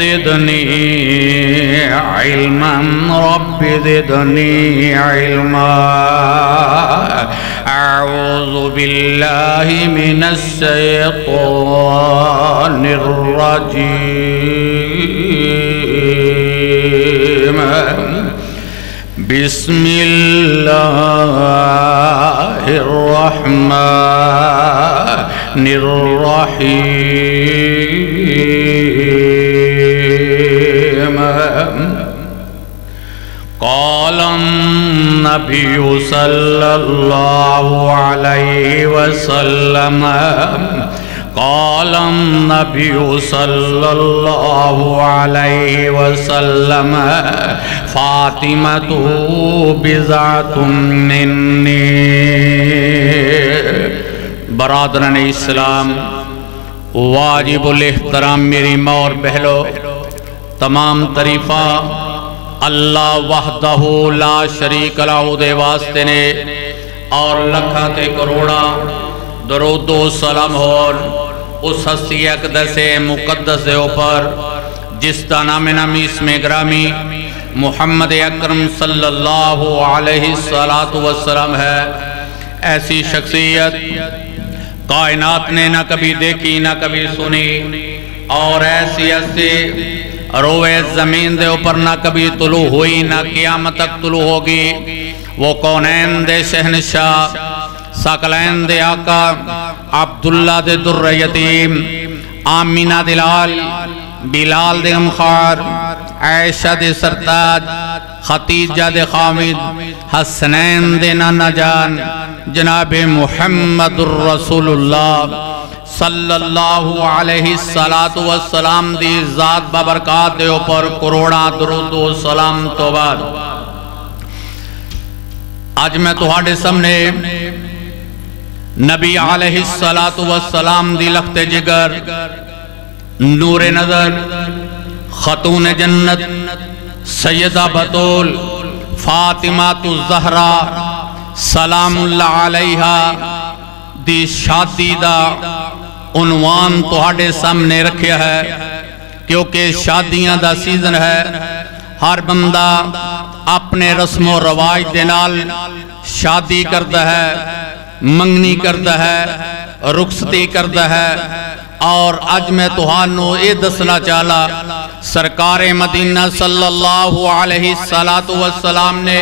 زدنی علما رب زدنی علما اعوذ باللہ من الشیطان الرجیم بسم اللہ الرحمن الرحیم قال النبی صلی اللہ علیہ وسلم قال النبی صلی اللہ علیہ وسلم فاطمۃ بضعۃ منی برادران اسلام واجب الاحترام میری ماں اور بہنوں تمام تعریفہ اللہ وحدہ لا شریک لہ دے واسطے نے اور لکھا تے کروڑا درود و سلام ہون اس ہستی اقدس مقدس دے اوپر جس کا نام نامیس میں گرامی محمد اکرم صلی اللہ علیہ وسلم ہے۔ ایسی شخصیت کائنات نے نہ کبھی دیکھی نہ کبھی سنی، اور ایسی روئے زمین دے اوپر نہ کبھی طلوع ہوئی نہ قیامت تک طلوع ہوگی۔ وہ کونین دے شہنشاہ، ثقلین دے آقا، عبداللہ دے در یتیم، آمینہ دے لال، بلال دے غمخوار، عائشہ دے سرتاج، خدیجہ دے خامد، حسنین دے نانا جان، جناب محمد الرسول اللہ صلی اللہ علیہ السلام دی ذات ببرکات دے اوپر کروڑا درود و سلام تو بعد آج میں تہاڈے سامنے نبی علیہ السلام دی لخت جگر، نور نظر، خاتون جنت، سیدہ بطول فاطمہ الزہرا سلام اللہ علیہا دی شادی دا عنوان تہاڈے سامنے رکھیا ہے، کیونکہ شادیاں دا سیزن ہے۔ ہر بندہ اپنے رسم و رواج دے نال شادی کرتا ہے، منگنی کرتا ہے، رخصتی کرتا ہے، اور اج میں تہانوں اے دسنا چاہلا سرکار مدینہ صلی اللہ علیہ وسلم نے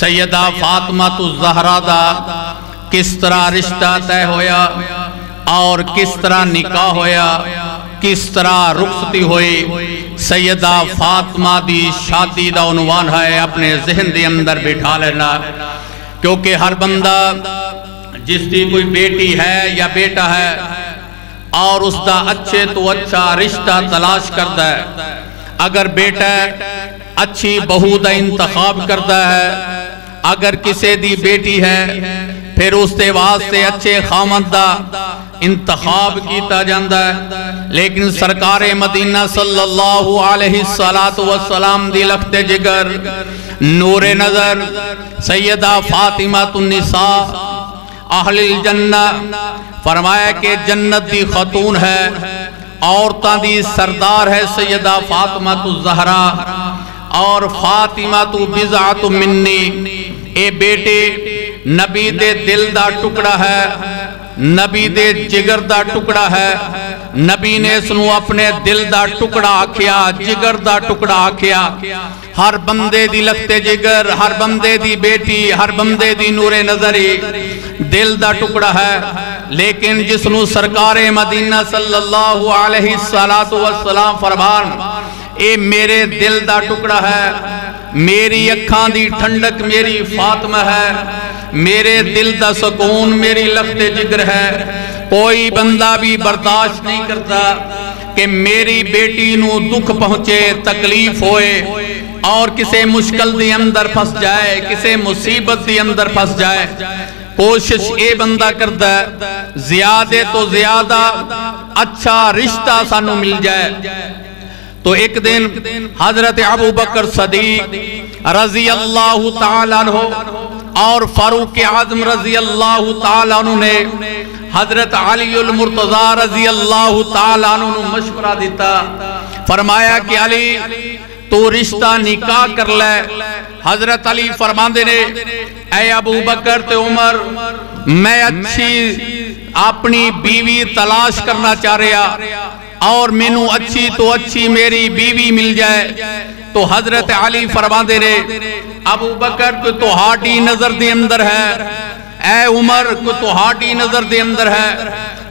سیدہ فاطمہ الزہرا دا کس طرح رشتہ طے ہویا اور کس طرح نکاح ہویا، کس طرح رخصتی ہوئی۔ سیدہ فاطمہ دی شادی دا عنوان ہے اپنے ذہن دے اندر بٹھا لینا، کیونکہ ہر بندہ جس دی کوئی بیٹی ہے یا بیٹا ہے اور اس دا اچھے تو اچھا رشتہ تلاش کرتا ہے۔ اگر بیٹا اچھی بہو دا انتخاب کرتا ہے، اگر کسی دی بیٹی ہے پھر اس دے واسطے اچھے خامد دا انتخاب کیتا جاندہ ہے۔ لیکن سرکار مدینہ صلی اللہ علیہ وسلم دی لخت جگر، نور نظر، سیدہ فاطمہ النساء اہل الجنہ، فرمایا کہ جنت دی خاتون ہے، عورتاں دی سردار ہے سیدہ فاطمہ الزہرا، اور فاطمہ بضعۃ منی، اے بیٹے نبی دے دل دا ٹکڑا ہے، نبی دے جگر دا ٹکڑا ہے۔ نبی نے اس نو اپنے دل دا ٹکڑا آکھیا، جگر دا ٹکڑا آکھیا۔ ہر بندے دی لختے جگر، ہر بندے دی بیٹی، ہر بندے دی نور نظری دل دا ٹکڑا ہے، لیکن جس نو سرکار مدینہ صلی اللہ علیہ وسلم فرمان اے میرے دل دا ٹکڑا ہے، میری اکھاں دی ٹھنڈک میری فاطمہ ہے، میرے دل دا سکون میری لخت جگر ہے۔ کوئی بندہ بھی برداشت نہیں کرتا کہ میری بیٹی نو دکھ پہنچے، تکلیف ہوئے، اور کسے مشکل دی اندر پھنس جائے، کسے مصیبت دی اندر پھنس جائے۔ کوشش اے بندہ کرتا ہے زیادہ تو زیادہ اچھا رشتہ سانو مل جائے۔ تو ایک دن حضرت ابو بکر صدیق رضی اللہ تعالیٰ عنہ اور فاروق اعظم رضی اللہ تعالیٰ عنہ نے حضرت علی المرتضی رضی اللہ تعالیٰ عنہ مشورہ دیتا، فرمایا کہ علی تو رشتہ نکاح کر لے۔ حضرت علی فرماندے نے اے ابو بکر تے عمر میں اچھی اپنی بیوی تلاش کرنا چاہ رہا اور مینوں اچھی تو اچھی میری بیوی مل جائے۔ تو حضرت علی فرماندے نے ابو بکر کو تو ہاٹی نظر دے اندر ہے، اے عمر کو تو ہاٹی نظر دے اندر ہے۔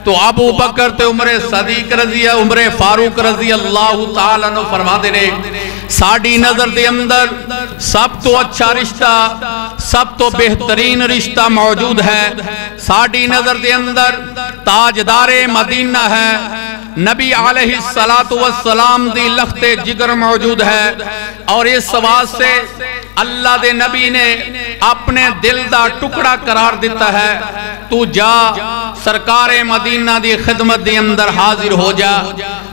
تو ابو بکر تے عمر صدیق عمر فاروق رضی اللہ تعالیٰ عنہ فرماندے نے ساڑی نظر دے اندر سب تو اچھا رشتہ، سب تو بہترین رشتہ موجود ہے۔ ساڑی نظر دے اندر تاجدار مدینہ ہے، نبی علیہ السلام دی لخت جگر موجود ہے، اور اس واسطے اللہ دے نبی نے اپنے دل دا ٹکڑا قرار دیتا ہے تو جا سرکار مدینہ دی خدمت دے اندر حاضر ہو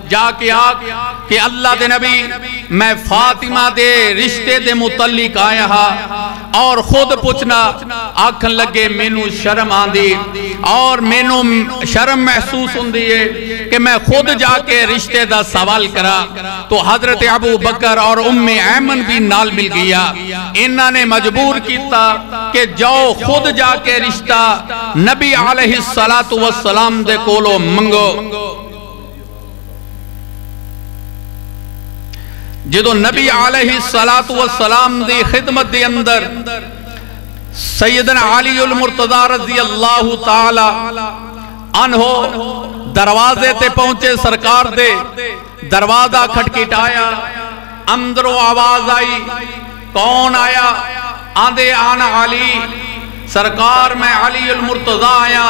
جا کے آگ کہ اللہ دے نبی میں فاطمہ دے رشتے دے متعلق آیا ہاں، اور خود پوچھنا آکھن لگے مینوں شرم آندی اور مینوں شرم محسوس ہوندی ہے کہ میں خود جا کے رشتے دا سوال کرا۔ تو حضرت ابو بکر اور ام ایمن بھی نال مل گیا، انہاں نے مجبور کیتا کہ جاؤ خود جا کے رشتہ نبی علیہ السلام دے کولو منگو۔ جدو نبی علیہ السلام دی خدمت دی اندر سیدنا علی المرتضی رضی اللہ تعالی عنہ دروازے تے پہنچے، سرکار دے دروازہ کھٹکھٹایا، اندروں آواز آئی، کون آیا؟ آندے آنا علی، سرکار میں علی المرتضی آیا۔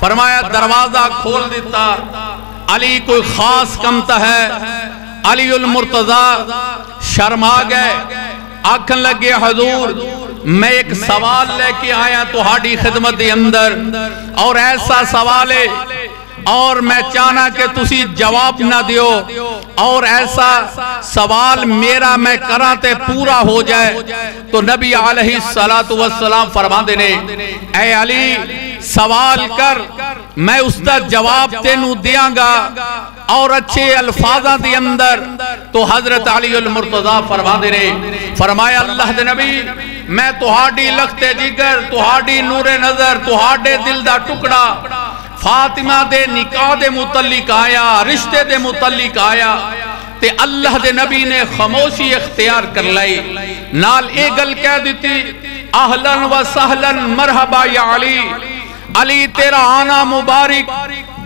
فرمایا دروازہ کھول دیتا، علی کوئی خاص کمتا ہے؟ علی المرتضی شرما گئے، آکھن لگے حضور میں ایک سوال لے کے آیا تو ہاڑی خدمت دی اندر، اور ایسا سوال ہے اور میں چاہنا کہ تسی جواب نہ دیو، اور ایسا سوال میرا میں کراتے پورا ہو جائے۔ تو نبی علیہ السلام فرماندے نے اے علی سوال کر، میں اس دا جواب تینوں دیاں گا اور اچھے الفاظاں دی اندر۔ تو حضرت علی المرتضی فرماندے نے فرمایا اللہ دے نبی میں تہاڈی لخت جگر، تہاڈی نور نظر، تہاڈے دل دا ٹکڑا فاطمہ دے نکاح دے متعلق آیا، رشتے دے متعلق آیا، تے اللہ دے نبی نے خاموشی اختیار کر لائی، نال اے گل کہہ دیتی اہلاً و سہلاً مرحبا یا علی، علی تیرا آنا مبارک،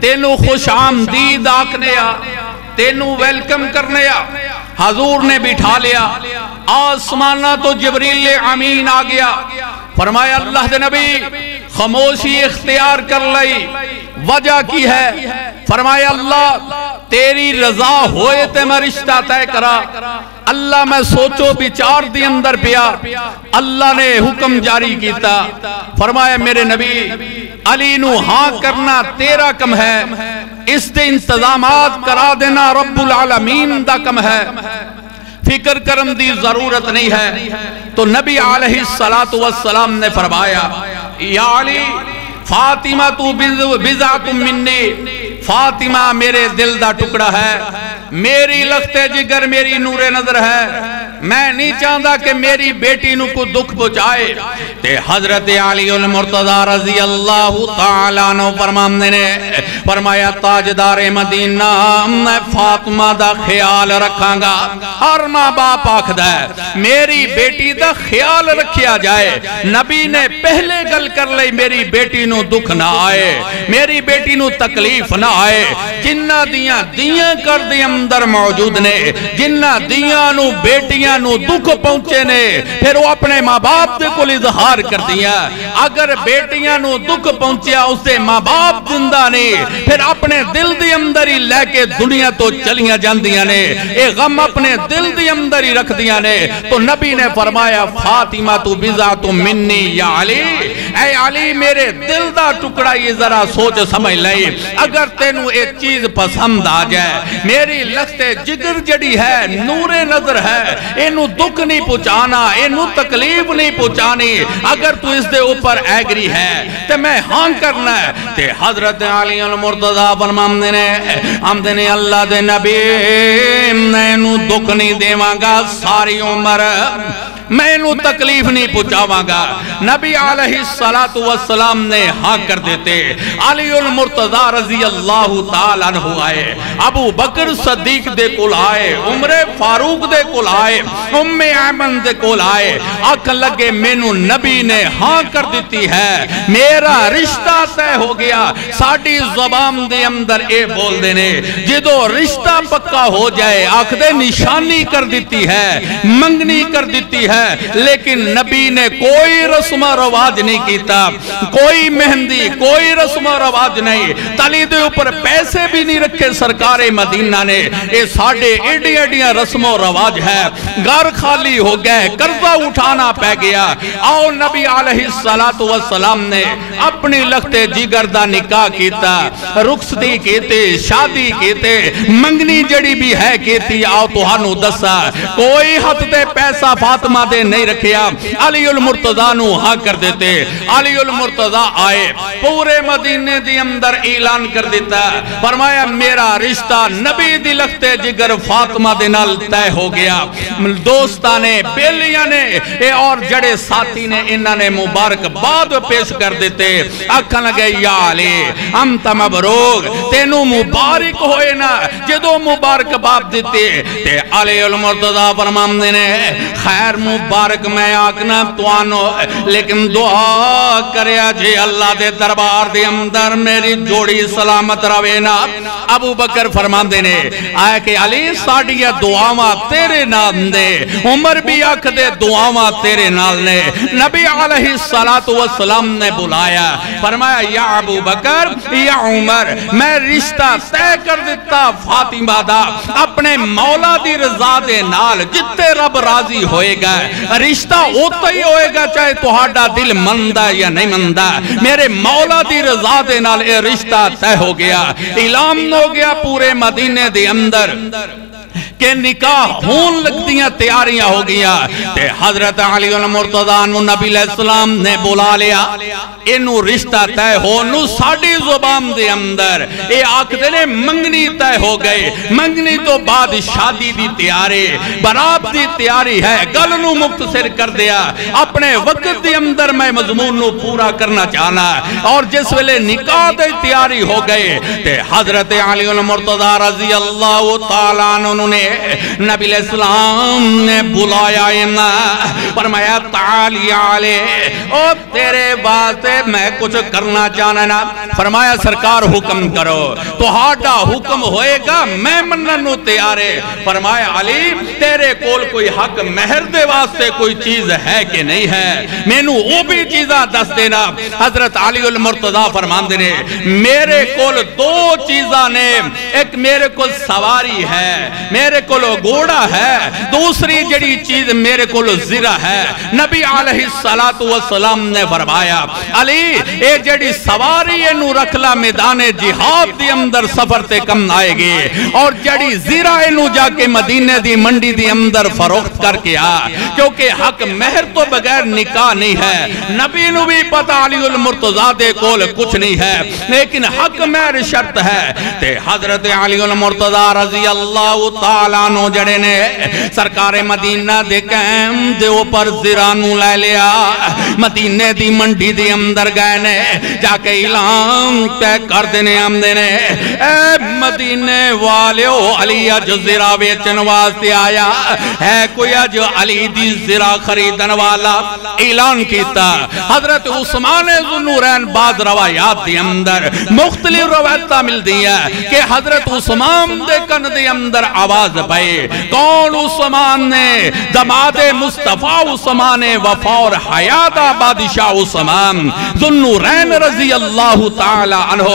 تینوں خوش آمدید آکھنے آ، تینوں ویلکم کرنے آ۔ حضور نے بٹھا لیا، آسمانہ تو جبریل امین آ گیا، فرمایا اللہ دے نبی خاموشی اختیار کر لئی، وجہ کی ہے؟ فرمایا اللہ تیری رضا ہوئے تے میں رشتہ طے کرا۔ اللہ میں سوچو بچار دی اندر پیا، اللہ نے حکم جاری کیتا، فرمایا میرے نبی علی نو ہاں کرنا تیرا کم ہے، اس دے انتظامات کرا دینا رب العالمین دا کم ہے، فکر کرم دی ضرورت نہیں ہے۔ تو نبی علیہ السلام نے فرمایا یا علی فاطمہ تو بضعۃ منی، فاطمہ میرے دل دا ٹکڑا ہے، میری لخت جگر، میری نور نظر ہے، میں نہیں چاہتا کہ میری بیٹی نو کو دکھ پہنچائے۔ تے حضرت علی المرتضی رضی اللہ تعالیٰ عنہ فرماندے نے فرمایا تاجدار مدینہ میں فاطمہ دا خیال رکھاں گا، ہر ماں باپ آکھدا ہے میری بیٹی دا خیال رکھیا جائے، نبی نے پہلے گل کر لئی میری بیٹی نو دکھ نہ آئے، میری بیٹی نو تکلیف نہ آئے، جنہ دیاں کر دی اندر موجود نے، جنہ دیاں نو بیٹیاں نو دکھ پہنچے نے، پھر وہ اپنے ماں باپ دے کو اظہار کر دیا۔ اگر بیٹیاں نو دکھ پہنچیا اس دے ماں باپ زندہ نے، پھر اپنے دل دی اندر ہی لے کے دنیا تو چلیاں جاندیاں نے، ایک غم اپنے دل دی اندر ہی رکھ دیا نے۔ تو نبی نے فرمایا فاطمہ تو بضعۃ منی یا علی، اے علی میرے دل دا ٹکڑا یہ ذرا سوچ سمجھ لئی، اگر تینوں ایک چیز پسند آ جائے، میری لخت جگر جڑی ہے، نور نظر ہے، اینو دکھ نہیں پہنچانا، اینو تکلیف نہیں پہنچانی، اگر تو اس دے اوپر ایگری ہے تے میں ہاں کرنا ہے۔ تے حضرت علی المرتضی فرماندے نے آمدے نے اللہ دے نبی میں اینو دکھ نہیں دیواں گا ساری عمر، میں انہوں تکلیف نہیں پہنچاواں گا۔ نبی علیہ السلام نے ہاں کر دیتے۔ علی المرتضی رضی اللہ تعالیٰ عنہ آئے، ابو بکر صدیق دے کول آئے، عمر فاروق دے کول آئے، ام ایمن دے کول آئے، آکھ لگے مینوں نبی نے ہاں کر دیتی ہے، میرا رشتہ طے ہو گیا۔ ساڑی زبان دے اندر اے بول دینے جدو رشتہ پکا ہو جائے آکھ دے نشانی کر دیتی ہے، منگنی کر دیتی ہے، لیکن نبی نے کوئی رسم و رواج نہیں کیتا، کوئی مہندی، کوئی رسم و رواج نہیں، تلی دے اوپر پیسے بھی نہیں رکھے سرکار مدینہ نے۔ اے ساڑھے ایڈی ایڈیاں رسم و رواج ہے، گھر خالی ہو گئے، قرضہ اٹھانا پہ گیا۔ آؤ نبی علیہ السلام نے اپنی لختے جگر دا نکاح کیتا، رخصتی کیتے، شادی کیتے، منگنی جڑی بھی ہے کیتی۔ آؤ تو ہنو دسا کوئی حد دے پیسہ فاطمہ دے نہیں رکھیا، علی المرتضی نو ہاں کر دیتے۔ علی المرتضی آئے، پورے مدینے دی اندر اعلان کر دیتا، فرمایا میرا رشتہ نبی دی لختے جگر فاطمہ دے نال طے ہو گیا۔ دوستانے، بیلیاں نے اور جڑے ساتھی نے انہاں نے مبارک بعد پیش کر دیتے۔ آکھن لگے یا علی انت مبروک، تینو مبارک ہوئے نا، جدو مبارک باب دیتے تے علی المرتضی فرماندے نے خیر مبارک میں آکنا توانو، لیکن دعا کریا جے اللہ دے دربار دے اندر میری جوڑی سلامت روینا۔ ابو بکر فرمان دینے آئے کہ علی ساڑھیا دعاواں تیرے نام دے، عمر بھی آکھ دے دعاواں تیرے نال نے۔ نبی علیہ السلام نے بلایا، فرمایا یا ابو بکر یا عمر میں رشتہ طے کر دیتا فاطمہ دا، اپنے مولا دی رضا دے نال جتے رب راضی ہوئے گا، رشتہ ہوتا ہی ہوئے گا چاہے تہاڈا دل مندہ یا نہیں مندہ، میرے مولا دی رضا دے نال اے رشتہ طے ہو گیا۔ اعلان ہو گیا پورے مدینے دے اندر کہ نکاح ہون لگتیاں تیاریاں ہو گیا۔ تے حضرت علی المرتضی نو نبی علیہ السلام نے بلا لیا، انو رشتہ طے ہو نو ساڑی زبان دے اندر اے آکھ دینے منگنی طے ہو گئے۔ منگنی تو بعد شادی دی تیاری، برات دی تیاری ہے، گل نو مختصر کر دیا۔ اپنے وقت دے اندر میں مضمون نو پورا کرنا چاہنا، اور جس ویلے نکاح دے تیاری ہو گئے تے حضرت علی المرتضی رضی اللہ تعالیٰ عنہ نے نبی علیہ السلام نے بلایا اینا، فرمایا تعالی علی او تیرے واسطے میں کچھ کرنا چاہنا نا۔ فرمایا سرکار حکم کرو، تو ہاڈا حکم ہوئے گا میں مننو تیارے۔ فرمایا علی تیرے کول کوئی حق مہر دے واسطے کوئی چیز ہے کہ نہیں ہے، میں نو وہ بھی چیزاں دس دینا۔ حضرت علی المرتضی فرمان دینے میرے کول دو چیزاں نے، ایک میرے کول سواری ہے، میرے کولو گھوڑا ہے، دوسری جڑی چیز میرے کولو زرہ ہے۔ نبی علیہ السلام نے فرمایا علی اے جڑی سواری انو رکھلا میدان جہاد دی اندر سفر تے کم آئے گی، اور جڑی زرہ انو جا کے مدینے دی منڈی دی اندر فروخت کر کے آ، کیونکہ حق مہر تو بغیر نکاح نہیں ہے۔ نبی نو بھی پتا علی المرتضی دے کول کچھ نہیں ہے، لیکن حق مہر شرط ہے۔ تے حضرت علی المرتضی رضی اللہ تعالیٰ عنہ جڑے نے سرکار مدینہ دے قیم دے اوپر زرانو لے لیا، مدینہ دی منڈی دی اندر گئے نے، جا کے اعلان تے کر دینے ہم دینے اے مدینہ والیو علی اج زرا ویچن واسطے آیا ہے، کوئی اج علی دی زرا خریدن والا؟ اعلان کیتا۔ حضرت عثمان ذوالنورین بعض روایات دی اندر مختلف روایتہ مل دیا کہ حضرت عثمان دے کن دی اندر آواز پائے، کون عثمان نے؟ دماد مصطفیٰ عثمان وفا اور حیات بادشاہ عثمان ذوالنورین رضی اللہ تعالی عنہ۔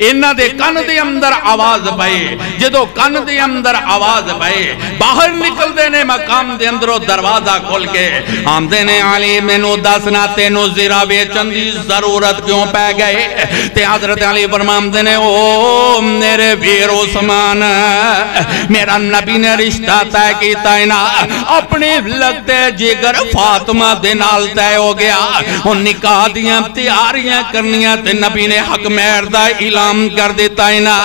انہاں دے کن دے اندر آواز پائے جدو کن دے اندر آواز پائے باہر نکل دینے مقام دے اندروں دروازہ کھول کے آمدے نے علی مینو دسنا تینو زیرہ بیچن دی ضرورت کیوں پہ گئے تے حضرت علی فرمام دینے او میرے ویر عثمان میرا نبی نے رشتہ طے کیتا ہے نا اپنی لگتے جگر فاطمہ دے نال طے ہو گیا ان نکاح دیاں تیاریاں کرنیاں تے نبی نے حق مہر دا اعلان کر دیتا ہے نا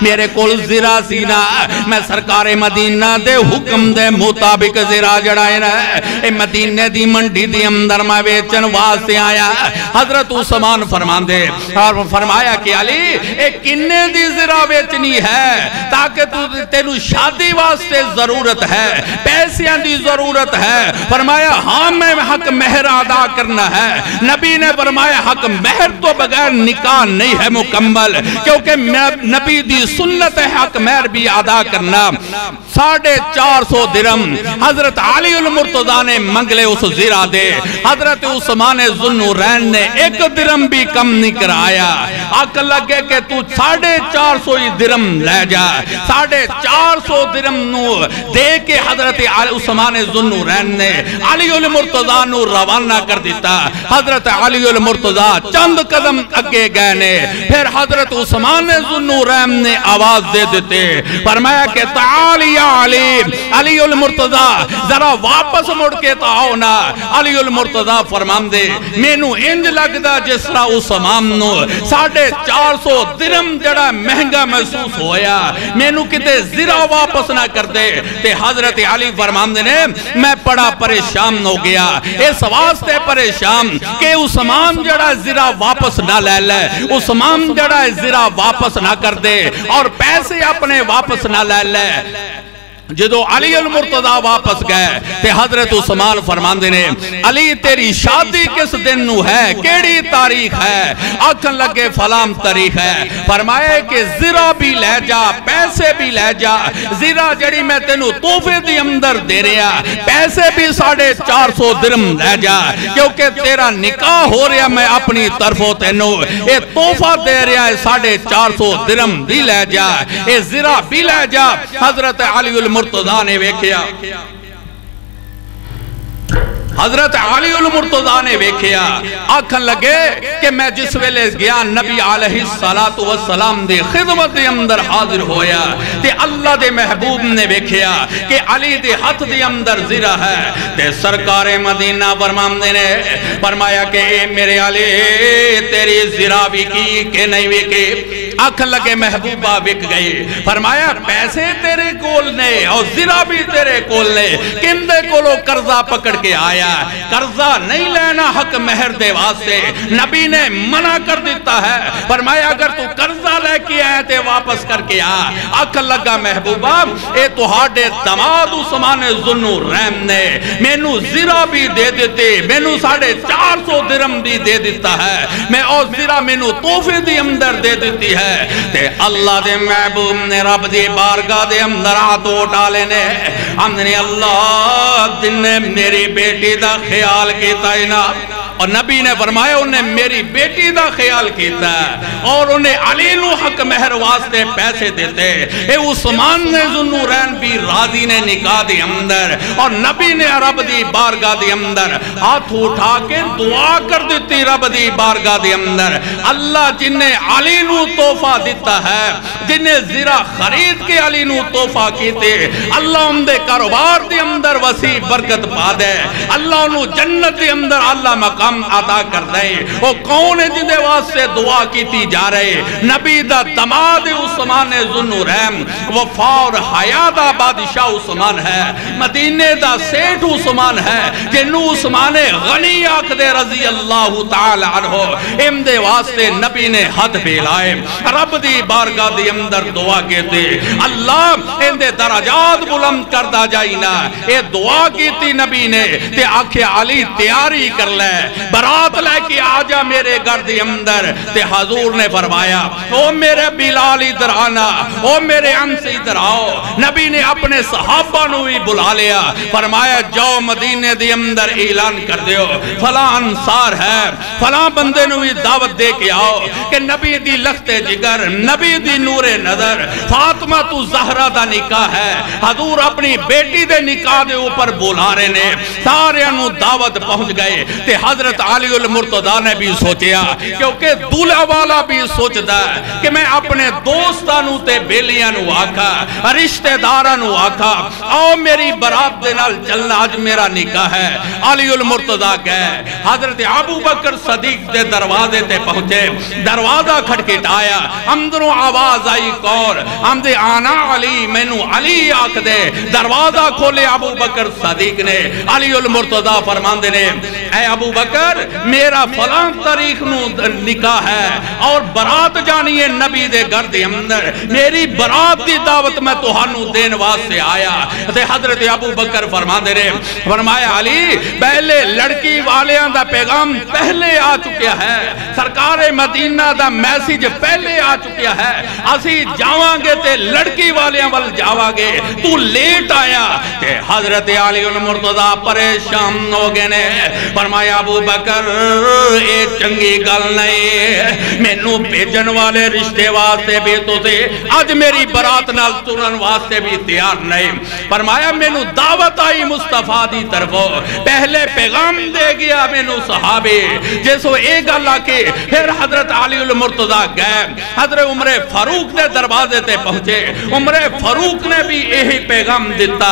میرے کول زیرہ سینا میں سرکار مدینہ دے حکم دے مطابق زیرہ جڑائے نا اے مدینہ دی منڈی دی اندر میں بیچن واسطے آیا حضرت عثمان فرمان دے اور فرمایا کہ علی اے کنے دی زیرہ بیچنی ہے تاکہ تینو شادی واسطے ضرورت ہے پیسیاں دی ضرورت ہے فرمایا ہاں میں حق مہر ادا کرنا ہے نبی نے فرمایا حق مہر تو بغیر نکاح نہیں ہے مکمل کیونکہ نبی دی سنت ہے حق مہر بھی ادا کرنا 450 درم حضرت علی المرتضیٰ نے منگلے اس زیرہ دے حضرت عثمان ذوالنورین نے 1 درم بھی کم نہیں کرایا عقل لگے کہ تو 450 درم لے جا 450 درم نو دے کے حضرت عثمان ذوالنورین نے علی المرتضیٰ نو روانہ کر دیتا حضرت علی المرتضیٰ چند قدم اگے گئے نے پھر حضرت عثمان ذوالنورین نے آواز دے دیتے فرمایا کہ تعالی یا علی المرتضیٰ ذرا واپس مڑ کے تاؤ نا علی المرتضیٰ فرمان دے مینو انج لگدا جس طرح عثمان نو 450 درم جڑا مہنگا محسوس ہویا مینو کتے زیرہ واپس نہ کر دے تے حضرت علی فرمان دے نے میں بڑا پریشان ہو گیا اس واسطے پریشان کہ عثمان جڑا زیرہ واپس نہ لے لے عثمان جڑا زیرہ واپس نہ کر دے اور پیسے اپنے واپس نہ لے لے جدو علی المرتضیٰ واپس گئے تے حضرت عثمان فرمان دینے علی تیری شادی کس دن نو ہے کیڑی تاریخ ہے آکھن لگے فلام تاریخ ہے فرمائے کہ زیرہ بھی لے جا پیسے بھی لے جا زیرہ جڑی میں تینو توفے دی اندر دے رہا پیسے بھی 450 درم لے جا کیونکہ تیرا نکاح ہو رہا میں اپنی طرفوں تینو اے توفہ دے رہا ہے 450 درم بھی لے جا اے زیرہ بھی لے جا حضرت علی المرتضیٰ نے ویکھیا حضرت علی المرتضیٰ نے ویکھیا آکھن لگے کہ میں جس ویلے گیا نبی علیہ السلام دے خدمت دے اندر حاضر ہویا تے اللہ دے محبوب نے ویکھیا کہ علی دے ہاتھ دے اندر زیرہ ہے تے سرکار مدینہ فرمان دے نے فرمایا کہ اے میرے علی تیری زیرہ بھی کی کہ نہیں ویکھی آکھن لگے محبوبہ وک گئی فرمایا پیسے تیرے کول نے اور زیرہ بھی تیرے کول نے کندے کولو قرضہ پکڑ کے آیا قرضہ نہیں لینا حق مہر دے واسطے نبی نے منع کر دیتا ہے فرمایا اگر تو قرضہ لے کے آئے تے واپس کر کے آکھن لگا محبوبہ اے تو ہاڑے دماد عثمان ذوالنورین نے مینو زیرہ بھی دے دیتے مینو 450 درم بھی دے دیتا ہے میں اور زیرہ مینو توفے دی اندر دے دیتی ہے تے اللہ دے محبوب نے رب دی بارگاہ دے اندر ہاتھوں ڈالے نے ہم نے اللہ دن نے میری بیٹی دا خیال کیتا ہے نا اور نبی نے فرمایا انہیں میری بیٹی دا خیال کیتا ہے اور انہیں علی نو حق مہر واسطے پیسے دیتے اے عثمان نے ذوالنورین بھی راضی نے نکاح دی اندر اور نبی نے رب دی بارگاہ دی اندر ہاتھ اٹھا کے دعا کر دیتی رب دی بارگاہ دی اندر اللہ جنہیں علی نو توفہ دیتا ہے جنہیں زیرہ خرید کے علی نو توفہ کیتے اللہ ان دے کاروبار دی اندر وسیع برکت پا دے اللہ انہوں جنت دی اندر اللہ مقام عطا کر دیں وہ کون ہے جن دے واسطے دعا کیتی جا رہے نبی دا دماد عثمان ذوالنورین وفا اور حیات بادشاہ عثمان ہے مدینے دا سیٹھ عثمان ہے جنہوں عثمان غنی آکھ دے رضی اللہ تعالی عنہ ام دے واسطے نبی نے حد پھیلائے رب دی بارگاہ دی اندر دعا کہتے اللہ اندے درجات بلند کردہ جائینا. اے دعا کی تھی نبی نے تے آکھے علی تیاری کر لے برات لے کے آجا میرے گردی اندر. تے حضور نے فرمایا او میرے بلال ادھر آنا, او میرے انس ادھر آؤ. نبی نے اپنے صحابہ نو بھی بلا لیا, فرمایا جاؤ مدینے دی اندر اعلان کر دیو فلاں انصار ہے, فلاں بندے نو بھی دعوت دے کے آؤ کہ نبی دی لخت جگر, نبی دی نور نظر فاطمہ تو زہرہ دا نکاح ہے. حضور اپنی بیٹی دے نکاح دے اوپر بولا رہے نے, سارے انو دعوت پہنچ گئے. تے حضرت علی المرتضیٰ نے بھی سوچیا کیونکہ دولہ والا بھی سوچتا ہے کہ میں اپنے دوستانو تے بیلیاں نو آکھا, رشتہ دارانو آکھا آؤ میری برات دے نال چلنا, آج میرا نکاح ہے. علی المرتضیٰ گئے, حضرت ابو بکر صدیق دے دروازے تے پہنچے, دروازہ کھٹکھٹایا, اندروں آواز آئی کور ہمدے آنا علی, مینو علی آکھ دے. دروازہ کھولے ابو بکر صدیق نے. علی المرتضیٰ فرماندے نے اے ابو بکر میرا فلاں تاریخ نو نکاح ہے اور برات جانی ہے نبی دے گھر دے اندر, میری برات دی دعوت میں توہانو دین واسطے آیا. تے حضرت ابو بکر فرماندے نے, فرمایا علی پہلے لڑکی والیاں دا پیغام پہلے آ چکیا ہے, سرکار مدینہ دا میسیج پہلے آ چکیا ہے, اسی جاوانگے تے لڑکی والیاں وال جاوانگے, تو لیٹ آیا. تے حضرت علی المرتضیٰ پریشان ہو گئے نے, فرمایا ابو بکر اے چنگی گل نہیں, میں نو بھیجن والے رشتے واسطے بھی تو تھے, آج میری برات نال ترن واسطے بھی تیار نہیں. فرمایا میں نو دعوت آئی مصطفیٰ دی طرفوں, پہلے پیغام دے گیا میں نو صحابی جیسو ایک اللہ کے. پھر حضرت علی المرتضیٰ گئے, حضرت عمر فاروق نے دروازے تے پہنچے, عمر فاروق نے بھی یہی پیغام دیتا,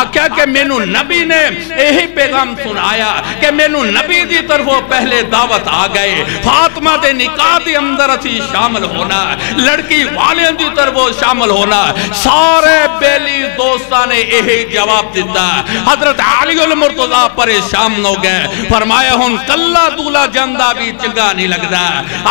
آکھیا کہ میں نو نبی نے یہی پیغام سنایا کہ میں نو نبی دی طرفوں پہلے دعوت آ گئے, فاطمہ دے نکاح دی اندر اسی شامل ہونا, لڑکی والے دی طرفوں شامل ہونا. سارے بیلی دوستان نے یہی جواب دیتا. حضرت علی المرتضیٰ پریشان ہو گئے, فرمایا ہون کلہ دولہ جندہ بھی چنگا نہیں لگتا.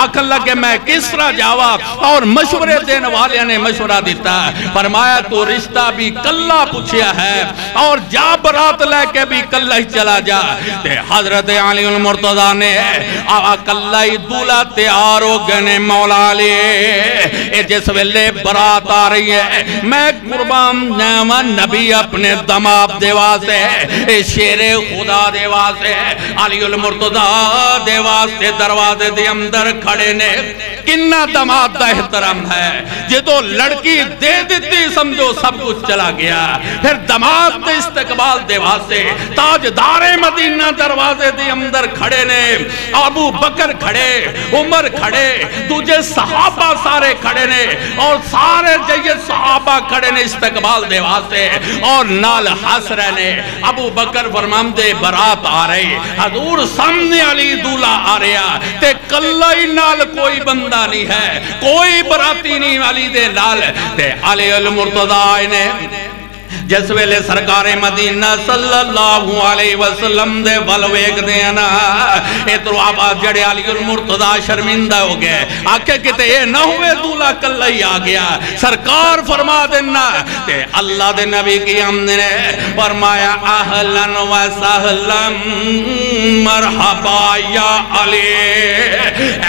آکھن لگے میں کس طرح جاوا, اور مشورے دین والے نے مشورہ دیتا. فرمایا تو رشتہ بھی کلہ پوچھیا ہے اور جا برات لے کے بھی کلہ ہی چلا جا. تے حضرت علی المرتضیٰ نے کلہ ہی دولہ تیار ہو گنے مولا لے. اے جس ویلے برات آ رہی ہے, میں قربان جاواں نبی اپنے دماب دے واسطے, اے شیر خدا دے واسطے, علی المرتضیٰ دے واسطے دروازے دے اندر کھڑے نے. کنہ دماد دا احترام ہے, جے تو لڑکی دے دیتی سمجھو سب کچھ چلا گیا. پھر دماد دے استقبال دے واسطے تاجدار مدینہ دروازے دے اندر کھڑے نے, ابو بکر کھڑے, عمر کھڑے, تجھے صحابہ سارے کھڑے نے, اور سارے جیت صحابہ کھڑے نے استقبال دے واسطے, اور نال ہس رہے نے. ابو بکر فرماندے برات آ رہی, حضور سامنے علی دولہ آ رہا, تے کلہ ہی نال کوئی بندہ نہیں ہے, کوئی براتی نہیں علی دے نال. تے علی المرتضیٰ نے جس ویلے سرکار مدینہ صلی اللہ علیہ وسلم دے والویگ دینا, اترو آباد جڑے علی المرتضیٰ شرمندہ ہو گئے, آکھے کہتے یہ نہ ہوئے دولہ کل ہی آ گیا, سرکار فرما دینا. تے اللہ دے نبی کی ہم نے فرمایا اہلن و سہلن مرحبا یا علی,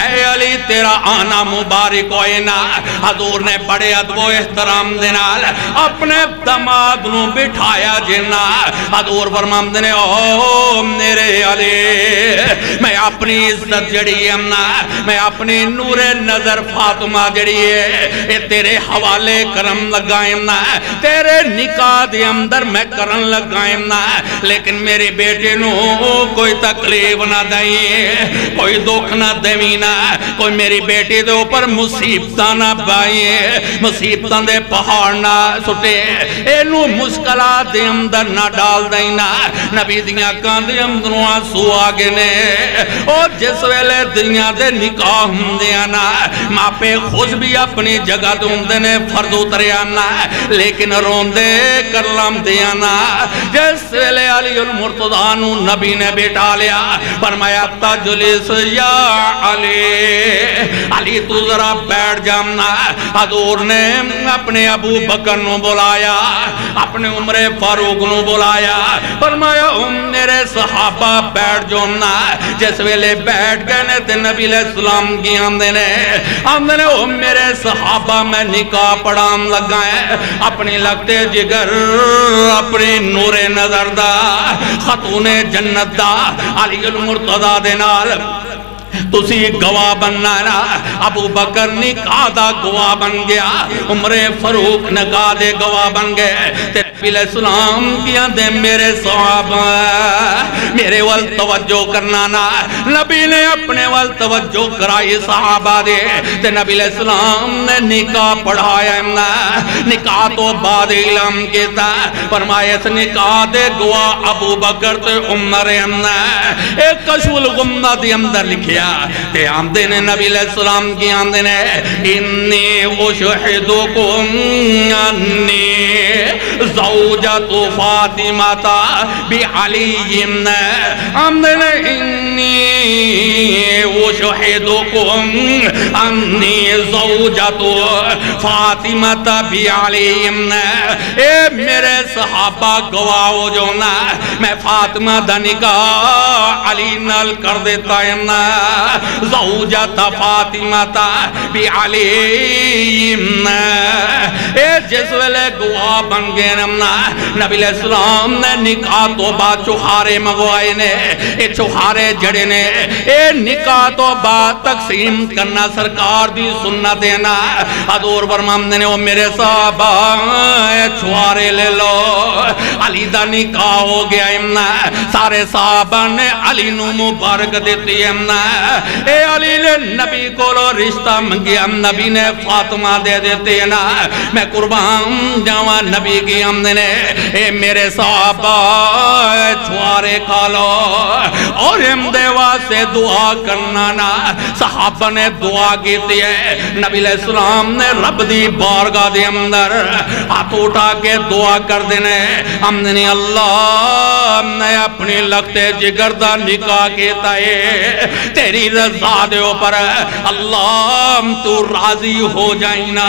اے علی تیرا آنا مبارک ہوئینا. حضور نے بڑے ادب و احترام دینال اپنے دماد نو بٹھایا جنا. حضور فرمام دینے او میرے علی, میں اپنی عزت جڑی امنا, میں اپنی نور نظر فاطمہ جڑی ہے اے تیرے حوالے کرم لگائمنا, تیرے نکاح دے اندر میں کرن لگائمنا. لیکن میرے بیٹے نو کوئی تکلیف نہ دائیں, کوئی دکھ نہ دینا, کوئی میری بیٹی دے اوپر مصیبتہ نہ بائیں, مصیبتہ دے پہاڑ نہ سٹے, اے نو مشکلات دے اندر نہ ڈال دینا نبی دیاں کان دے اندروں آنسو آگے نے اور جس ویلے دنیا دے نکاح ہندیاں نا ماں پہ خوش بھی اپنی جگہ دوندے نے فرد اتریانا لیکن روندے کرلم دیانا جس ویلے علی المرتضیٰ نو نبی نے بیٹھا لیا فرمایا تجلس یا علی تو ذرا بیٹھ جامنا حضور نے اپنے ابو بکر نو بلایا اپنے عمر فاروق نو بلایا فرمایا میرے صحابہ بیٹھ جونا جس ویلے بیٹھ گئے نے تے نبی علیہ السلام کی آمدے نے میرے صحابہ میں نکاح پڑھام لگائیں اپنی لگتے جگر اپنی نور نظر دا خاتون جنت دا علی المرتضیٰ دے نال تسی گواہ بننا ہے نا ابو بکر نکاح دا گواہ بن گیا عمر فاروق نکاح دے گواہ بن گئے تے نبی علیہ السلام کیا دے میرے صحابہ میرے وال توجہ کرنا نا نبی نے اپنے وال توجہ کرائی صحابہ دے تے نبی علیہ السلام نے نکاح پڑھایا نکاح تو بعد علم کیتا فرمایا اس نکاح دے گواہ ابو بکر تے عمر ایک کشف الغمہ دی اندر لکھیا تے آمدے نے نبی علیہ السلام کی آمدے نے انی اشہدکم انی زوجت فاطمہ بعلی آمدے نے انی اشہدکم انی زوجت فاطمہ بعلی اے میرے صحابہ گواہ ہو جو نا میں فاطمہ دا نکاح علی نال کر دیتا ہے زوجت فاطمہ بعلی اے جس ویلے گواہ بن گئے نبی علیہ السلام نے نکاح تو بعد چوہارے مغوائے نے اے چوہارے جڑے نے اے نکاح تو بعد تقسیم کرنا سرکار دی سنت دینا حضور فرماندے نے وہ میرے صحابہ اے چوہارے لے لو علی دا نکاح ہو گیا سارے صحابہ نے علی نو مبارک دیتی اے علی نے نبی کو لو رشتہ منگیا نبی نے فاطمہ دے دیتے نا میں قربان جاواں نبی کی آمدے نے اے میرے صحابہ چھوارے کھالو اور امدے واسے دعا کرنا نا صحابہ نے دعا کیتی ہے نبی علیہ السلام نے رب دی بارگاہ دے اندر ہاتھ اٹھا کے دعا کر دینے آمدنی اللہ نے اپنی لگتے جگر دا نکاح کیتا ہے تیری رضا دے اوپر اللہ تو راضی ہو جائینا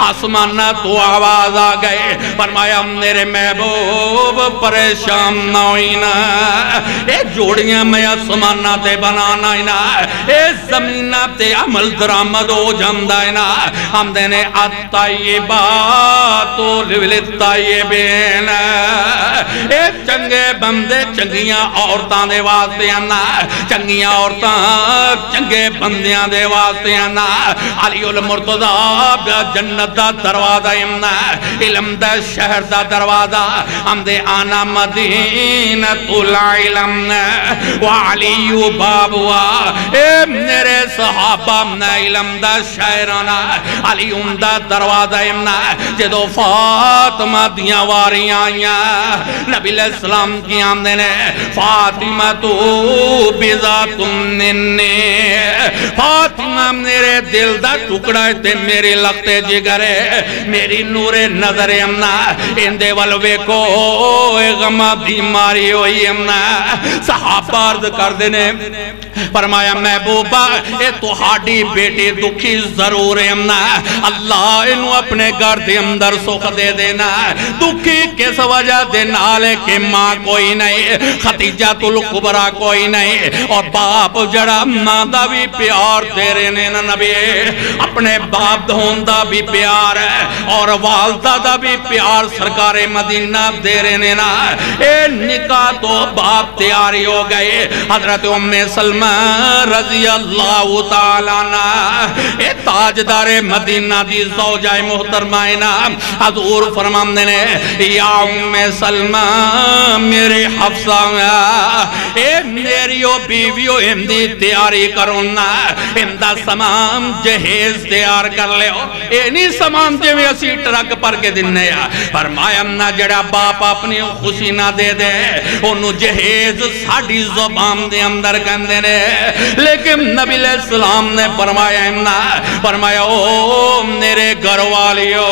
آسمانہ تو آواز آ گئے فرمایا میرے محبوب پریشان نہ ہوئینا اے جوڑیاں میں آسمانہ تے بنانا اینا اے زمینہ تے عمل درامد ہو جاندہ اینا ہم دینے الطیباتو للطیبین اے چنگے بندے چنگیاں عورتاں دے واسطے آنا چنگیاں عورتاں چنگے بندیاں دے واسطے آنا علی المرتضیٰ جنت دا دروازہ امنا علم دا شہر دا دروازہ ہم دے آنا مدینۃ العلم وعلی بابوا اے میرے صحابہ امنا علم دا شہرانا علی دا دروازہ امنا جدو فاطمہ دیاں واریاں آئیاں نبی علیہ السلام کی آمدے نے فاطمہ تو بذات منی فاطمہ میرے دل دا ٹکڑا تے میری لگتے جگرے میری نور نظر امنا اندے والوے کو غمہ بیماری ہوئی امنا صحابہ عرض کر دینے فرمایا محبوبہ اے تو ہاڑی بیٹی دکھی ضرور امنا اللہ انہوں اپنے گھر دے اندر سکھ دے دینا دکھی کس وجہ دے نالے کہ ماں کوئی نہیں خدیجہ الکبریٰ کوئی نہیں اور باپ جڑا ماں دا بھی پیار تیرے نے نبی اپنے باپ دھون دا بھی پیار ہے اور والدہ دا بھی پیار سرکار مدینہ تیرے نے نا اے نکاح تو باپ تیاری ہو گئے حضرت ام سلمہ رضی اللہ تعالیٰ عنہ اے تاجدار مدینہ دی زوجہ محترمہ حضور فرماندے نے یا ام سلمہ میرے حفظہ اے میریو بیویو اندی تیاری کرونا اندہ سامان جہیز تیار کر لے ہو اے نہیں سامان جے میں اسی ٹرک پر کے دن نیا فرمایا نہ جڑا باپ اپنی خوشی نہ دے دے انہوں جہیز ساڑھی زبان دے اندر کندے نے لیکن نبی علیہ السلام نے فرمایا او میرے گھر والیو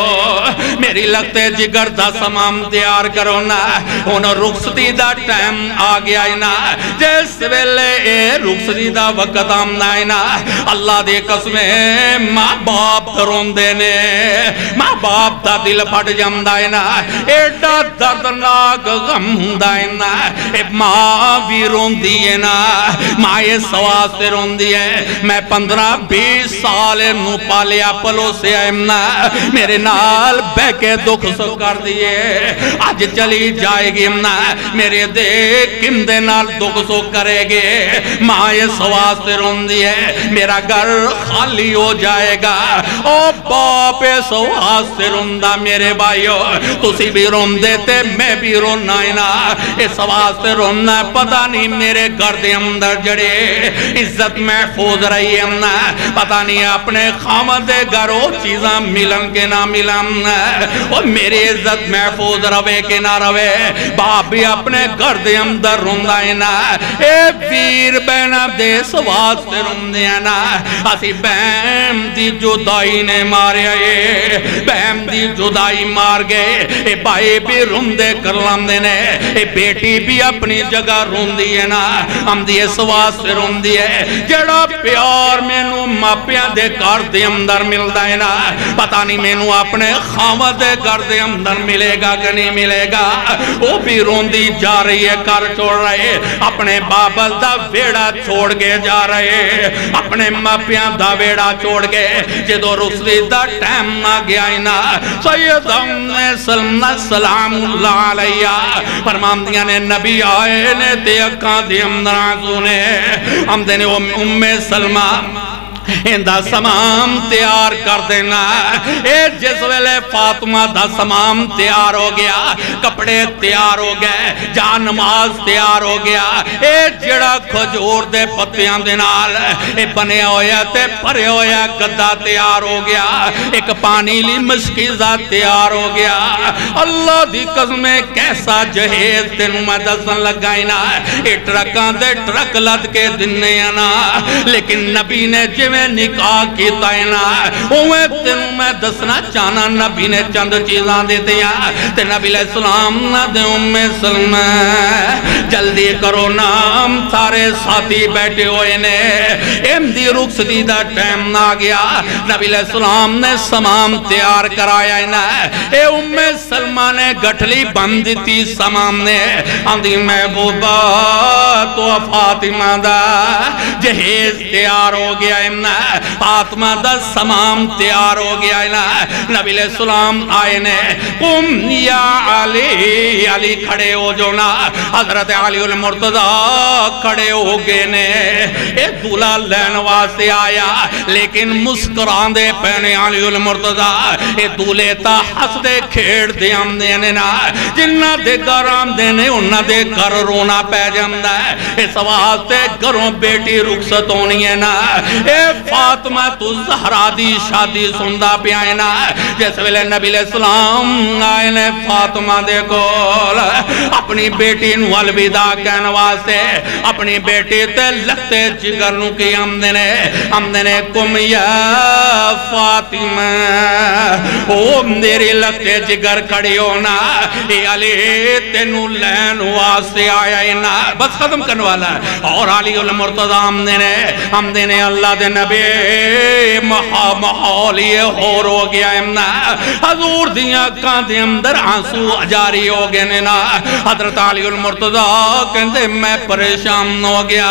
میری لگتے جگر دا سامان تیار کرو نا انہوں رخصتی دا ٹائم آ گیا نا جس ویلے اے رخصتی دا وقت آمنا نا اللہ دے قسمیں ماں باپ درون دینے ماں باپ دا دل پھٹ جمدا نا ایڈا دردناک غم ہوندا نا اے ماں بھی رون دیئے نا ماں یہ سواز سے رون دیئے میں 15-20 سال نو پالیا پلو سے آئمنا میرے نال بے کے دکھ سو کر دیئے آج چلی جائے گی امنا میرے دیکھ کندے نال دکھ سو کرے گے ماں یہ سواز سے رون دیئے میرا گھر خالی ہو جائے گا او باپ سواز سے رون دا میرے بھائیو تسی بھی رون دیتے میں بھی رونا نا اس سواز سے رونا پتہ نہیں میرے گھر دے اندر جڑے عزت محفوظ رہی ہے پتہ نہیں اپنے خامد گھروں چیزاں ملن کے نہ ملن اور میری عزت محفوظ روے کے نہ روے باپ بھی اپنے گھر دے اندر روندہ ہے نا اے ویر بینہ دے سواز سے روندے ہیں نا اسی بہم دی جدائی نے مارے آئے بہم دی جدائی مار گئے اے بھائی بھی روندے کر لاندے نے اے بیٹی بھی اپنی جگہ روندی ہے نا ہم دی سواز سے روندی ہے جڑا پیار میں نو ماپیاں دے گھر دے اندر ملدا ہے نا پتہ نہیں میں نو اپنے خامد دے گھر دے اندر ملے گا کہ نہیں ملے گا وہ بھی روندی جا رہی ہے گھر چھوڑ رہے اپنے بابل دا ویڑا چھوڑ کے جا رہے اپنے ماپیاں دا ویڑا چھوڑ کے جدو رسلی دا ٹائم نہ گیا ہی نا سید سلام اللہ علیہ فرمان دیا نے نبی آئے نے تے اکھاں دے اندر آنسو نے ہم دینے ام سلمہ اندہ سامان تیار کر دینا اے جس ویلے فاطمہ دا سامان تیار ہو گیا کپڑے تیار ہو گئے جان نماز تیار ہو گیا اے جڑا کھجور دے پتیاں دے نال اے بنے ہویا تے پرے ہویا گدہ تیار ہو گیا ایک پانی لی مشکیزہ تیار ہو گیا اللہ دی قسمیں کیسا جہیز تینوں میں دسن لگائینا اے ٹرکان دے ٹرک لد کے دننے آنا لیکن نبی نے جویں نکاح کی تائنا اوہ تینوں میں دسنا چانا نبی نے چند چیزاں دیتے ہیں تے نبی علیہ السلام نہ دے ام سلمہ جلدی کرو نام سارے ساتھی بیٹھے ہوئے نے امدی رخصتی دا ٹائم نہ گیا نبی علیہ السلام نے سامان تیار کرایا اے ام سلمہ نے گٹھلی بند تھی سامان نے اندی محبوبہ تو فاطمہ دا جہیز تیار ہو گیا فاطمہ دا سامان تیار ہو گیا نبی علیہ السلام آئے نے قم یا علی علی کھڑے ہو جو نا حضرت علی المرتضی کھڑے ہو گئے نے اے دولہ لین واسے آیا لیکن مسکران دے پہنے علی المرتضی اے دولے تا حس دے کھیڑ دے ہم دینے نا جنہ دے گرام دینے انہ دے گر رونا پہ جمدہ ہے اس واسطے گروں بیٹی رخصت ہونی ہے نا اے فاطمہ تو زہرہ دی شادی سندہ پہ آئے نا جیسے ویلے نبی علیہ السلام آئے نے فاطمہ دے کول اپنی بیٹی نو الوداع کہنے واسے اپنی بیٹی تے لگتے جگرنوں کی ہم دینے کم یا فاطمہ او میری لگتے جگر کھڑی ہونا اے علی تینو لین واسے آیا نا بس ختم کرنے والا ہے اور علی المرتضی ہم دینے اللہ دے نبی محال یہ ہور ہو گیا امنا حضور دیا کان دے اندر آنسو جاری ہو گئے نا حضرت علی المرتضی کہندے میں پریشان ہو گیا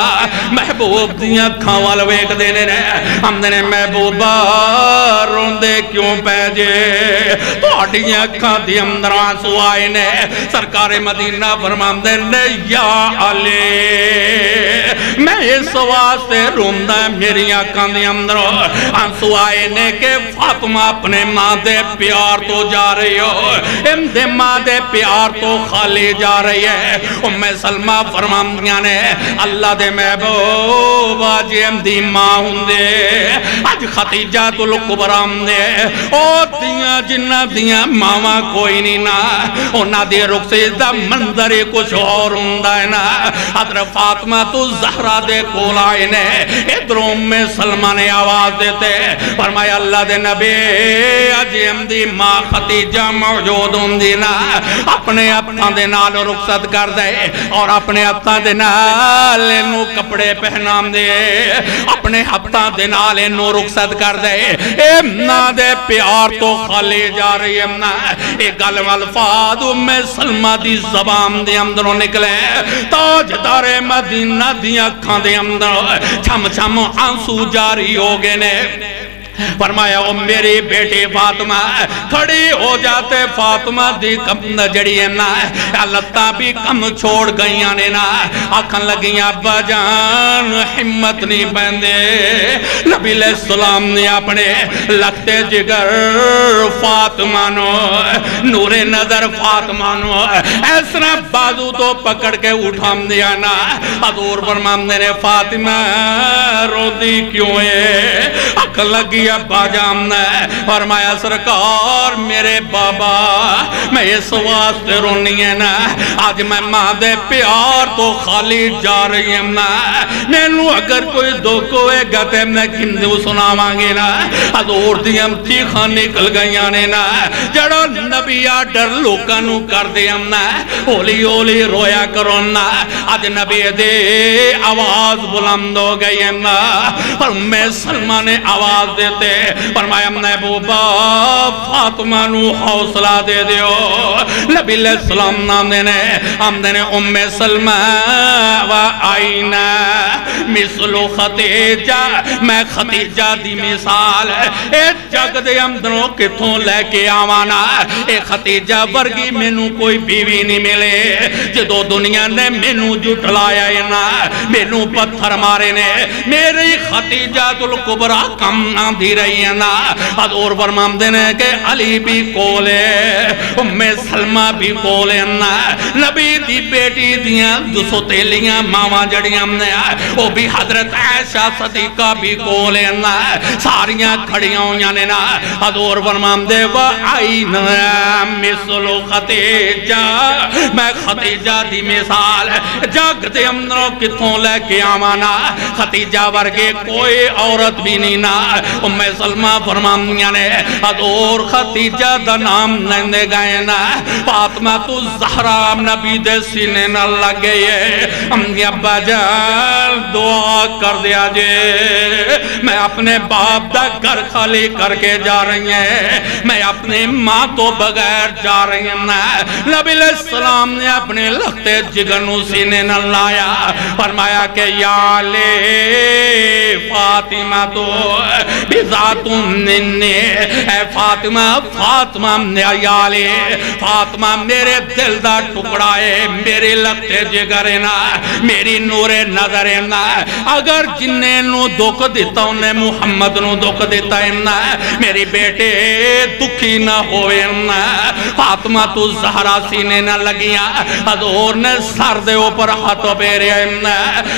محبوب دیا کان والویک دینے نے ہم دینے محبوبہ رون روندے کیوں پیجے تو اڈیاں اکھاں دی اندر آنسو آئے نے سرکار مدینہ فرماندے نے یا علی میں اس واسطے روندہ میری اکھاں دی اندر آنسو آئے نے کہ فاطمہ اپنے ماں دے پیار تو جا رہی ہو ام دے ماں دے پیار تو خالی جا رہی ہے ام سلمہ فرماندیاں نے اللہ دے محبوب آج ام دی ماں ہوندے آج خدیجہ تو الکبریٰ دے او دیاں جنہ دیاں ماما کوئی نہیں نا اونا دے رخ سے دا منظر کچھ اور ہوندہ ہے نا حضرت فاطمہ تو زہرہ دے کول آئے نے ادھروں میں سلمہ نے آواز دیتے فرمایا اللہ دے نبی عجیم دی ماں خدیجہ موجود ہوندی نا اپنے اپنا دے نال رخصت کر دے اور اپنے اپنا دے نال انہوں کپڑے پہنام دے اپنے اپنا دے نال انہوں رخصت کر دے امنا دے پیار تو خالی جا رہی امنا ایک گلم الفاظ میں سلمہ دی زبان دے اندروں نکلے تاجدار مدینہ دی اکھاں دے اندر چھم چھم آنسو جاری ہو گئے نے فرمایا وہ میری بیٹی فاطمہ کھڑی ہو جاتے فاطمہ دی کم جڑی ہے نا اللہ بھی کم چھوڑ گئیاں نے نا آکھن لگیاں ابا جان حمت نہیں بندے نبی علیہ السلام نے اپنے لگتے جگر فاطمہ نو نور نظر فاطمہ نو ایسنا بازو تو پکڑ کے اٹھام دیا نا حضور فرماندے نے فاطمہ رو دی کیوں ہے آکھن لگی ابا جان نے فرمایا سرکار میرے بابا میں اس واسطے رونی ہے نا آج میں ماں دے پیار تو خالی جا رہی ہوں نا میں نو اگر کوئی دکھ ہوئے گا تے میں کندو سنا مانگے نا حضور دی ہم تیخاں نکل گئیاں نے نا جڑا نبی ڈر لوکاں نو کر دے ہم نا اولی اولی رویا کرو نا آج نبی دے آواز بلند ہو گئی ہے نا اور میں سلمہ نے آواز دیتے فرمایا محبوبہ فاطمہ نو حوصلہ دے دیو نبی علیہ السلام نام دینے ہم دینے ام سلمہ و آئینہ مثل خدیجہ میں خدیجہ دی مثال اے جگ دے اندروں کتھوں لے کے آوانا اے خدیجہ ورگی مینو کوئی بیوی نہیں ملے جدو دنیا نے مینو جھٹلایا نا مینو پتھر مارے نے میری خدیجہ الکبریٰ کم نہ دی رہی ہے نا حضور فرمام دینے کہ علی بھی کولے ام سلمہ بھی کولے نا نبی دی بیٹی دیاں دو ستیلیاں ماما جڑیاں نے وہ بھی حضرت عائشہ صدیقہ بھی کولے نا ساریاں کھڑیاں ہویاں نے نا حضور فرمام دے وَعَيْنَ مِثْلُ خدیجہ میں خدیجہ دی مثال جگ دے اندروں کتھوں لے کے آوانا خدیجہ ورگے کوئی عورت بھی نہیں نا ام سلمہ فرمانیاں نے حضور خدیجہ دا نام لیندے گئے نا فاطمہ تو زہرا نبی دے سینے نہ لگے ہم ابا جان دعا کر دیا جے میں اپنے باپ دا گھر خالی کر کے جا رہی ہیں میں اپنے ماں تو بغیر جا رہی ہیں نبی علیہ السلام نے اپنے لگتے جگنوں سینے نہ لایا فرمایا کہ یا لے فاطمہ تو بذات منی اے فاطمہ فاطمہ نیالے فاطمہ میرے دل دا ٹکڑا ہے میرے لگتے جگرے نا میری نور نظر نا اگر جنہیں نو دکھ دیتا انہیں محمد نو دکھ دیتا نا میری بیٹے دکھی نہ ہوئے نا فاطمہ تو زہرا سینے نہ لگیاں حضور نے سر دے اوپر ہاتھ پیرے نا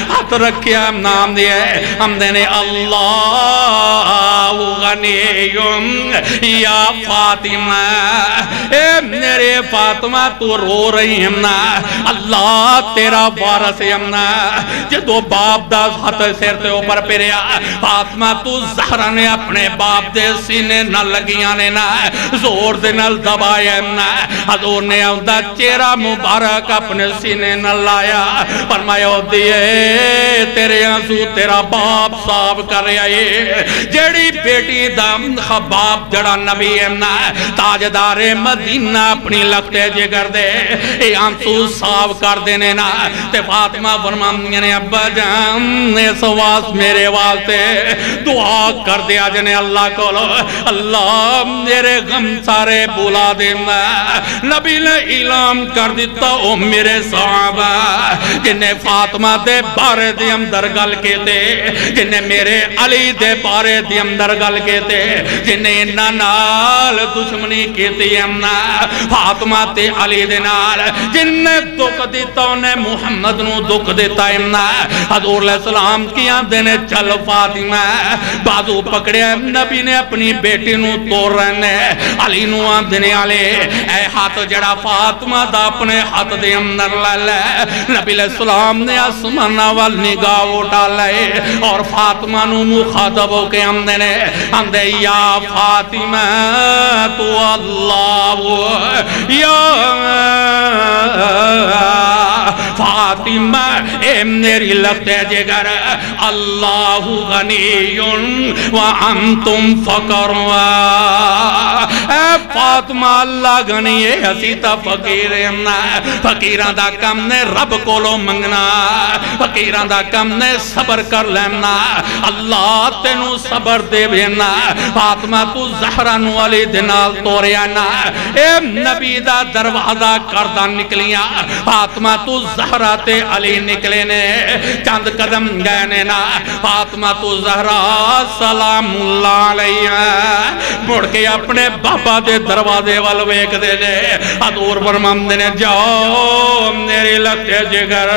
ہاتھ رکھیا نام دیا ہم دینے اللہ غنیم یا فاطمہ اے میرے فاطمہ تو رو رہی ہم نا اللہ تیرا وارث ہم نا جدو باپ دا ہاتھ سیر تے اوپر پیریا فاطمہ تو زہرہ نے اپنے باپ دے سینے نہ لگیاں نے نا زور دے نل دبایا ہم نا حضور نے اندہ چیرہ مبارک اپنے سینے نہ لایا فرمایا دیئے تیرے آنسو تیرا باپ صاحب کر رہا ہے جیڑی بیٹی دا خباب جڑا نبی امنا تاجدار مدینہ اپنی لگتے جگر دے اے آنسو صاف کر دینے نا تے فاطمہ فرماندیاں نے ابا جان اس واس میرے واسطے دعا کر دیا جنے اللہ کو لو اللہ میرے غم سارے بولا دینا نبی نے اعلان کر دیتا او میرے صحابہ جنہیں فاطمہ دے بارے دی اندر گل کے تے جنہیں میرے علی دے بارے دی اندر گل کے تے جنہیں انہا نال دشمنی کی تی امنا فاطمہ تے علی دے نال جنہیں دکھ دیتا انہیں محمد نو دکھ دیتا امنا حضور علیہ السلام کیا دینے چل فاطمہ بازو پکڑے نبی نے اپنی بیٹی نو توڑ رہنے علی نو آن دینے علی اے ہاتھ جڑا فاطمہ دا اپنے ہاتھ دے اندر لے نبی علیہ السلام نے آسمانہ وال نگاہ اٹھا لے اور فاطمہ نو مخاطب ہو کے ہم نے اندے یا فاطمہ تو اللہ یا فاطمہ اے میری لگتے جگر اللہ غنیون وانتم فقر اے فاطمہ اللہ غنی ہے حسیتا فقیر امنا فقیران دا کم نے رب کو لو منگنا فقیران دا کم نے صبر کر لیمنا اللہ تینو صبر دے بینا فاطمہ تو زہران والی دنال توڑے آنا اے نبی دا دروازہ کردہ نکلیاں فاطمہ تو زہرہ تے علی نکلے نے چند قدم گئنے نا فاطمہ تو زہرہ سلام اللہ علیہ مڑ کے اپنے بابا دے دروازے والویک دے دے حضور فرماندے نے جاؤ میری لگتے جگر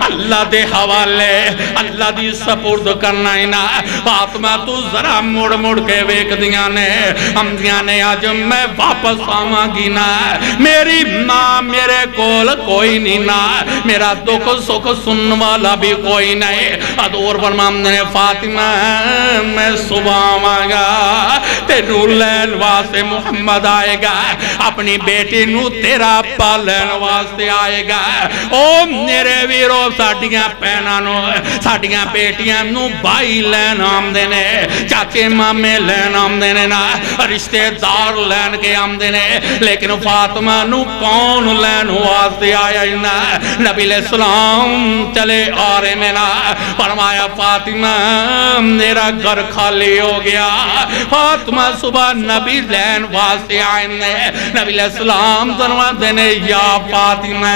اللہ دے حوالے اللہ دی سپرد کرنا ہی نا فاطمہ تو ذرا مڑ کے ویک دیاں نے ہم دیاں نے آج میں واپس آواں گی نا میری ماں میرے کول کوئی نہیں نا میرا دکھ سکھ سن والا بھی کوئی نہیں حضور فرماندے نے فاطمہ میں صبح آواں گا تینو لین واسطے محمد آئے گا اپنی بیٹی نو تیرا پالن واسطے آئے گا او میرے ویرو ساڑیاں پینانو ساڑیاں بیٹیاں نو بائی لین آم دینے چاچے مامے لین آم دینے نا رشتے دار لین کے آم دینے لیکن فاطمہ نو کون لین واسطے آیا نا نبی علیہ السلام چلے آرے میں نا فرمایا فاطمہ میرا گھر خالی ہو گیا فاطمہ صبح نبی لین واسطے آئے نبی علیہ السلام دنوا دینے یا فاطمہ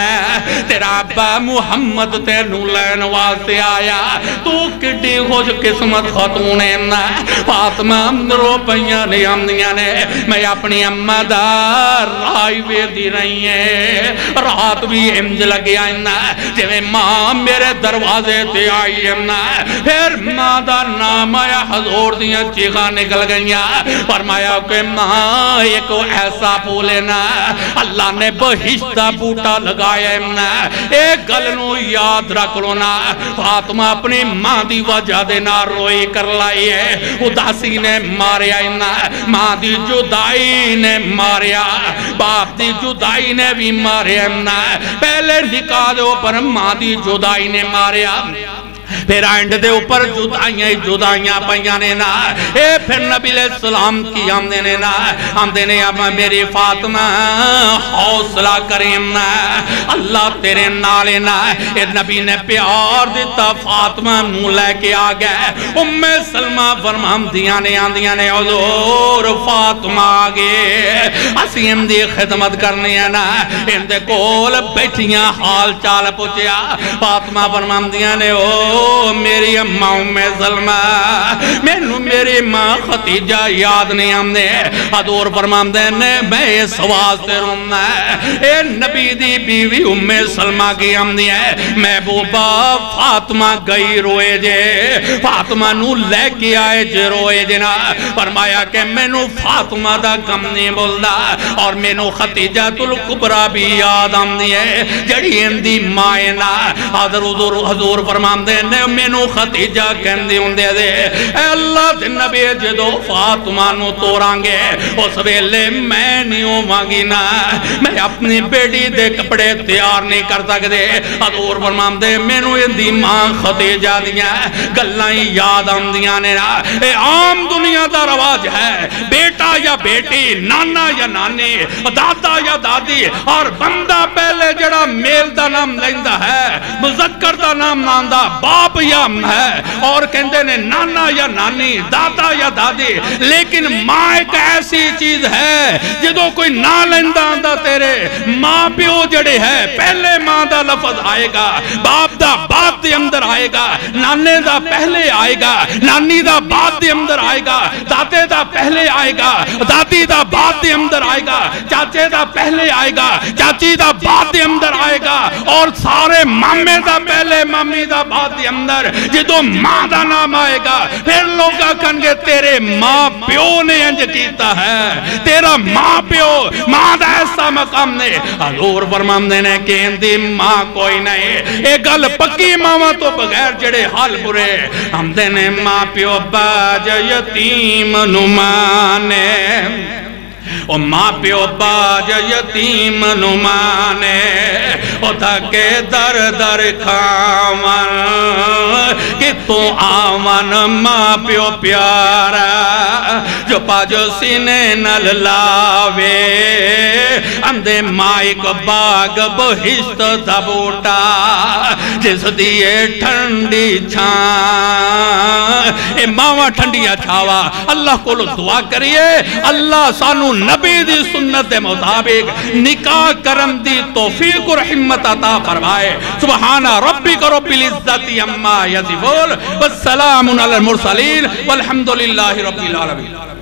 تیرا ابا محمد تینو لین واسطے آیا تو کٹی خوش قسمت خاتون نا فاطمہ رو پہیاں نے امنیاں نے میں اپنی امہ دار رائی وے دی رہی ہیں رات بھی امج لگی آئینا جویں ماں میرے دروازے تے آئی امنا پھر ماں دا نام آیا حضور دیاں چیخاں نکل گئیاں فرمایا کہ ماں ایک ایسا پھولنا اللہ نے بہشتہ بوٹا لگایا امنا ایک گلنو یاد رکھ لو نا فاطمہ اپنی ماں دی وجہ دے نہ روئی کر لائی ہے اداسی نے ماریا امنا ماں دی جدائی نے ماریا باپ دی جدائی نے بھی ماریا امنا پہلے نکاح دے اوپر ماں دی جدائی نے ماریا پھر آئند دے اوپر جدائیاں پہیانے نا اے پھر نبی علیہ السلام کی ہم دینے نا ہم دینے اب میری فاطمہ حوصلہ کریم نا اللہ تیرے نالے نا اے نبی نے پیار دیتا فاطمہ نو لے کے آگئے ام سلمہ فرمام دیانے حضور فاطمہ آگے اسیم دی خدمت کرنی ہے نا ان دے کول بیٹھیاں حال چال پوچھیا فاطمہ فرمام دیانے میری اماں ام سلمہ مینو میری ماں ختیجہ یاد نہیں ہم نے حضور فرمان دینے میں اس واسطے رونا اے نبی دی بیوی ام سلمہ کی ہم نے محبوبہ فاطمہ گئی روئے جے فاطمہ نو لے کے آئے جے روئے جنا فرمایا کہ مینو فاطمہ دا کم نہیں بولدا اور مینو ختیجہ الکبریٰ بھی یاد ہم نے جڑی اندی مائنا حضور فرمان دینے مینو ختیجہ کہندی ہوندے دے اے اللہ دے نبی جدو فاطمہ نو تورانگے اس ویلے میں نہیں ہوماں نا میں اپنی بیٹی دے کپڑے تیار نہیں کر سکدے حضور فرماندے مینو اندی ماں ختیجہ دیاں گلاں یاد آندیاں نے اے عام دنیا دا رواج ہے بیٹا یا بیٹی نانا یا نانی دادا یا دادی اور بندہ پہلے جڑا میل دا نام لیندہ ہے مذکر دا نام ناندہ باپ یا ہے اور کہندے نے نانا یا نانی دادا یا دادی لیکن ماں ایک ایسی چیز ہے جدو کوئی نا لیندہ آندہ تیرے ماں پیو جڑے ہے پہلے ماں دا لفظ آئے گا باپ دا باپ دے اندر آئے گا نانے دا پہلے آئے گا نانی دا باپ دے اندر آئے گا دادے دا پہلے آئے گا دادی دا باپ دے اندر آئے گا چاچے دا پہلے آئے گا چاچی دا باپ دے اندر آئے گا اور سارے مامے دا پہلے مامی دا باپ دے اندر جدو ماں دا نام آئے گا پھر لوگا کنگے تیرے ماں پیو نے انج کیتا ہے تیرا ماں پیو ماں دا ایسا مقام نے حضور فرماندے نے کہ اندی ماں کوئی نہیں اے گل پکی ماں تو بغیر جڑے حال برے ہم دینے ماں پیو باج یتیم نمانے او ماں پیو باج یتیم نمانے او تھکے در در کھاون کہ تو آون ماں پیو پیارا جو پاج سینے نل لاوے اندے مائک باغ بہشت دبوٹا جس دیئے ٹھنڈی چھان اے ماں ٹھنڈیا چھاوا اللہ کو لو دعا کریے اللہ سانو نبی دی سنت دے مطابق نکاح کرم دی توفیق و رحمت عطا فرمائے سبحان ربک رب العزت عما یصفون والسلام علی المرسلین والحمدللہ رب العالمین